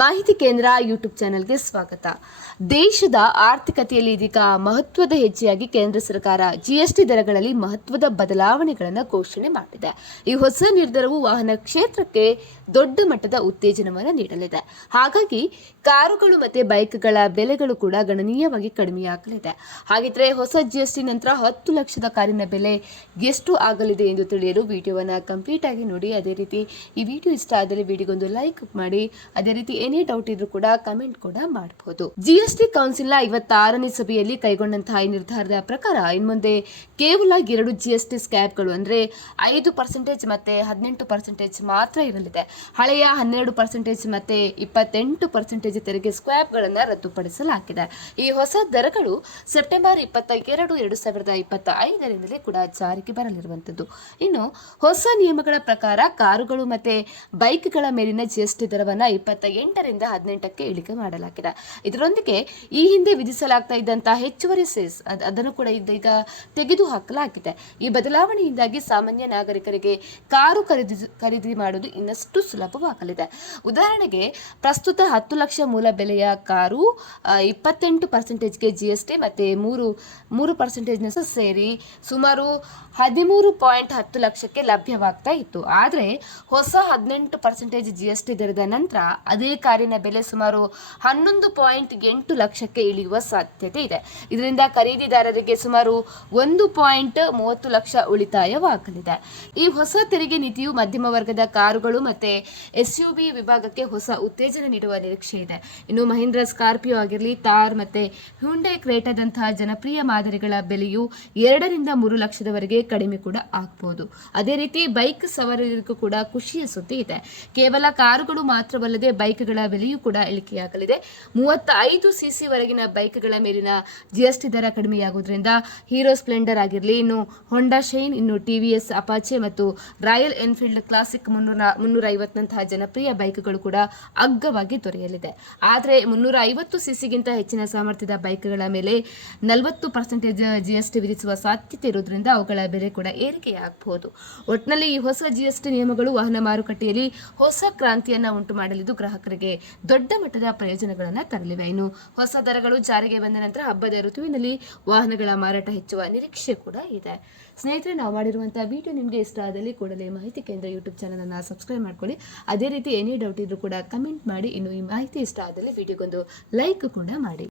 ಮಾಹಿತಿ ಕೇಂದ್ರ ಯೂಟ್ಯೂಬ್ ಚಾನೆಲ್ಗೆ ಸ್ವಾಗತ. ದೇಶದ ಆರ್ಥಿಕತೆಯಲ್ಲಿ ಇದೀಗ ಮಹತ್ವದ ಹೆಜ್ಜೆಯಾಗಿ ಕೇಂದ್ರ ಸರ್ಕಾರ ಜಿಎಸ್ಟಿ ದರಗಳಲ್ಲಿ ಮಹತ್ವದ ಬದಲಾವಣೆಗಳನ್ನು ಘೋಷಣೆ ಮಾಡಿದೆ. ಈ ಹೊಸ ನಿರ್ಧಾರವು ವಾಹನ ಕ್ಷೇತ್ರಕ್ಕೆ ದೊಡ್ಡ ಮಟ್ಟದ ಉತ್ತೇಜನವನ್ನು ನೀಡಲಿದೆ. ಹಾಗಾಗಿ ಕಾರುಗಳು ಮತ್ತೆ ಬೈಕ್ಗಳ ಬೆಲೆಗಳು ಕೂಡ ಗಣನೀಯವಾಗಿ ಕಡಿಮೆಯಾಗಲಿದೆ. ಹಾಗಿದ್ರೆ ಹೊಸ ಜಿಎಸ್ಟಿ ನಂತರ ಹತ್ತು ಲಕ್ಷದ ಕಾರಿನ ಬೆಲೆ ಎಷ್ಟು ಆಗಲಿದೆ ಎಂದು ತಿಳಿಯಲು ವಿಡಿಯೋವನ್ನು ಕಂಪ್ಲೀಟ್ ಆಗಿ ನೋಡಿ. ಅದೇ ರೀತಿ ಈ ವಿಡಿಯೋ ಇಷ್ಟ ಆದರೆ ವಿಡಿಯೋಗೊಂದು ಲೈಕ್ ಮಾಡಿ. ಅದೇ ರೀತಿ ಏನೇ ಡೌಟ್ ಇದ್ರೂ ಕೂಡ ಕಮೆಂಟ್ ಕೂಡ ಮಾಡಬಹುದು ಜಿಎಸ್ಟಿ ಕೌನ್ಸಿಲ್ನ ಐವತ್ತಾರನೇ ಸಭೆಯಲ್ಲಿ ಕೈಗೊಂಡಂತಹ ಈ ನಿರ್ಧಾರದ ಪ್ರಕಾರ ಇನ್ಮುಂದೆ ಕೇವಲ ಎರಡು ಜಿಎಸ್ಟಿ ಸ್ಕ್ಯಾಬ್ಗಳು ಅಂದ್ರೆ ಐದು ಪರ್ಸೆಂಟೇಜ್ ಮತ್ತೆ ಹದಿನೆಂಟು ಪರ್ಸೆಂಟೇಜ್ ಮಾತ್ರ ಇರಲಿದೆ. ಹಳೆಯ ಹನ್ನೆರಡು ಪರ್ಸೆಂಟೇಜ್ ಮತ್ತೆ ಇಪ್ಪತ್ತೆಂಟು ಪರ್ಸೆಂಟೇಜ್ ತೆರಿಗೆ ಸ್ಕ್ವಾಬ್ಗಳನ್ನು ರದ್ದುಪಡಿಸಲಾಗಿದೆ. ಈ ಹೊಸ ದರಗಳು ಸೆಪ್ಟೆಂಬರ್ ಇಪ್ಪತ್ತ ಎರಡು ಎರಡು ಸಾವಿರದ ಇಪ್ಪತ್ತ ಐದರಿಂದಲೇ ಕೂಡ ಜಾರಿಗೆ ಬರಲಿರುವಂತದ್ದು ಇನ್ನು ಹೊಸ ನಿಯಮಗಳ ಪ್ರಕಾರ ಕಾರುಗಳು ಮತ್ತೆ ಬೈಕ್ಗಳ ಮೇಲಿನ ಜಿಎಸ್ಟಿ ದರವನ್ನು ಇಪ್ಪತ್ತ ಎಂಟರಿಂದ ಹದಿನೆಂಟಕ್ಕೆ ಇಳಿಕೆ ಮಾಡಲಾಗಿದೆ. ಇದರೊಂದಿಗೆ ಈ ಹಿಂದೆ ವಿಧಿಸಲಾಗ್ತಾ ಇದ್ದಂತಹ ಹೆಚ್ಚುವರಿ ಸೆಸ್ ಅದ್- ಅದನ್ನು ಕೂಡ ಇದೀಗ ತೆಗೆದು ಹಾಕಲಾಗಿದೆ. ಈ ಬದಲಾವಣೆಯಿಂದಾಗಿ ಸಾಮಾನ್ಯ ನಾಗರಿಕರಿಗೆ ಕಾರು ಖರೀದಿ ಖರೀದಿ ಮಾಡುವುದು ಇನ್ನಷ್ಟು ಸುಲಭವಾಗಲಿದೆ. ಉದಾಹರಣೆಗೆ ಪ್ರಸ್ತುತ ಹತ್ತು ಲಕ್ಷ ಮೂಲ ಬೆಲೆಯ ಕಾರು ಇಪ್ಪತ್ತೆಂಟು ಪರ್ಸೆಂಟೇಜ್ಗೆ ಜಿ ಎಸ್ ಟಿ ಮತ್ತು ಮೂರು ಮೂರು ಪರ್ಸೆಂಟೇಜ್ನ ಸೇರಿ ಸುಮಾರು ಹದಿಮೂರು ಪಾಯಿಂಟ್ ಹತ್ತು ಲಕ್ಷಕ್ಕೆ ಲಭ್ಯವಾಗ್ತಾ ಇತ್ತು. ಆದರೆ ಹೊಸ ಹದಿನೆಂಟು ಪರ್ಸೆಂಟೇಜ್ ಜಿ ಎಸ್ ಟಿ ದರದ ನಂತರ ಅದೇ ಕಾರಿನ ಬೆಲೆ ಸುಮಾರು ಹನ್ನೊಂದು ಪಾಯಿಂಟ್ ಎಂಟು ಲಕ್ಷಕ್ಕೆ ಇಳಿಯುವ ಸಾಧ್ಯತೆ ಇದೆ. ಇದರಿಂದ ಖರೀದಿದಾರರಿಗೆ ಸುಮಾರು ಒಂದು ಪಾಯಿಂಟ್ ಮೂವತ್ತು ಲಕ್ಷ ಉಳಿತಾಯವಾಗಲಿದೆ. ಈ ಹೊಸ ತೆರಿಗೆ ನೀತಿಯು ಮಧ್ಯಮ ವರ್ಗದ ಕಾರುಗಳು ಮತ್ತೆ ಎಸ್ ಯು ಬಿ ವಿಭಾಗಕ್ಕೆ ಹೊಸ ಉತ್ತೇಜನ ನೀಡುವ ನಿರೀಕ್ಷೆ ಇದೆ. ಇನ್ನು ಮಹೀಂದ್ರ ಸ್ಕಾರ್ಪಿಯೋ ಆಗಿರಲಿ, ತಾರ್ ಮತ್ತೆ ಹ್ಯುಂಡೈ ಕ್ರೇಟಾದಂತಹ ಜನಪ್ರಿಯ ಮಾದರಿಗಳ ಬೆಲೆಯು ಎರಡರಿಂದ ಮೂರು ಲಕ್ಷದವರೆಗೆ ಕಡಿಮೆ ಕೂಡ ಆಗ್ಬೋದು. ಅದೇ ರೀತಿ ಬೈಕ್ ಸವಾರರಿಗೂ ಕೂಡ ಖುಷಿಯ ಸುದ್ದಿ ಇದೆ. ಕೇವಲ ಕಾರುಗಳು ಮಾತ್ರವಲ್ಲದೆ ಬೈಕ್ಗಳ ಬೆಲೆಯೂ ಕೂಡ ಇಳಿಕೆಯಾಗಲಿದೆ. ಮೂವತ್ತ ಐದು ಸಿಸಿ ವರೆಗಿನ ಬೈಕ್ಗಳ ಮೇಲಿನ ಜಿಎಸ್ಟಿ ದರ ಕಡಿಮೆಯಾಗುವುದರಿಂದ ಹೀರೋ ಸ್ಪ್ಲೆಂಡರ್ ಆಗಿರಲಿ, ಇನ್ನು ಹೊಂಡಾ ಶೈನ್, ಇನ್ನು ಟಿವಿಎಸ್ ಅಪಾಚೆ ಮತ್ತು ರಾಯಲ್ ಎನ್ಫೀಲ್ಡ್ ಕ್ಲಾಸಿಕ್ ಮುನ್ನೂರ ಮುನ್ನೂರ ಐವತ್ತಂತಹ ಜನಪ್ರಿಯ ಬೈಕ್ಗಳು ಕೂಡ ಅಗ್ಗವಾಗಿ ದೊರೆಯಲಿದೆ. ಆದರೆ ಮುನ್ನೂರ ಐವತ್ತು ಸಿಸಿಗಿಂತ ಹೆಚ್ಚಿನ ಸಾಮರ್ಥ್ಯದ ಬೈಕ್ಗಳ ಮೇಲೆ ನಲವತ್ತು ಪರ್ಸೆಂಟೇಜ್ ಜಿಎಸ್ಟಿ ವಿಧಿಸುವ ಸಾಧ್ಯತೆ ಇರುವುದರಿಂದ ಅವುಗಳ ಬೆಲೆ ಕೂಡ ಏರಿಕೆಯಾಗಬಹುದು. ಒಟ್ಟಿನಲ್ಲಿ ಈ ಹೊಸ ಜಿಎಸ್ಟಿ ನಿಯಮಗಳು ವಾಹನ ಮಾರುಕಟ್ಟೆಯಲ್ಲಿ ಹೊಸ ಕ್ರಾಂತಿಯನ್ನು ಉಂಟು ಮಾಡಲಿದ್ದು ಗ್ರಾಹಕರಿಗೆ ದೊಡ್ಡ ಮಟ್ಟದ ಪ್ರಯೋಜನಗಳನ್ನು ತರಲಿವೆ. ಇನ್ನು ಹೊಸ ದರಗಳು ಜಾರಿಗೆ ಬಂದ ನಂತರ ಹಬ್ಬದ ಋತುವಿನಲ್ಲಿ ವಾಹನಗಳ ಮಾರಾಟ ಹೆಚ್ಚುವ ನಿರೀಕ್ಷೆ ಕೂಡ ಇದೆ. ಸ್ನೇಹಿತರೆ, ನಾವು ಮಾಡಿರುವಂತಹ ವಿಡಿಯೋ ನಿಮಗೆ ಇಷ್ಟ ಆದಲ್ಲಿ ಕೂಡಲೇ ಮಾಹಿತಿ ಕೇಂದ್ರ ಯೂಟ್ಯೂಬ್ ಚಾನಲ್ ಅನ್ನು ಸಬ್ಸ್ಕ್ರೈಬ್ ಮಾಡ್ಕೊಳ್ಳಿ. ಅದೇ ರೀತಿ ಏನೇ ಡೌಟ್ ಇದ್ರೂ ಕೂಡ ಕಮೆಂಟ್ ಮಾಡಿ. ಇನ್ನು ಈ ಮಾಹಿತಿ ಇಷ್ಟ ಆದಲ್ಲಿ ವಿಡಿಯೋಗೊಂದು ಲೈಕ್ ಕೂಡ ಮಾಡಿ.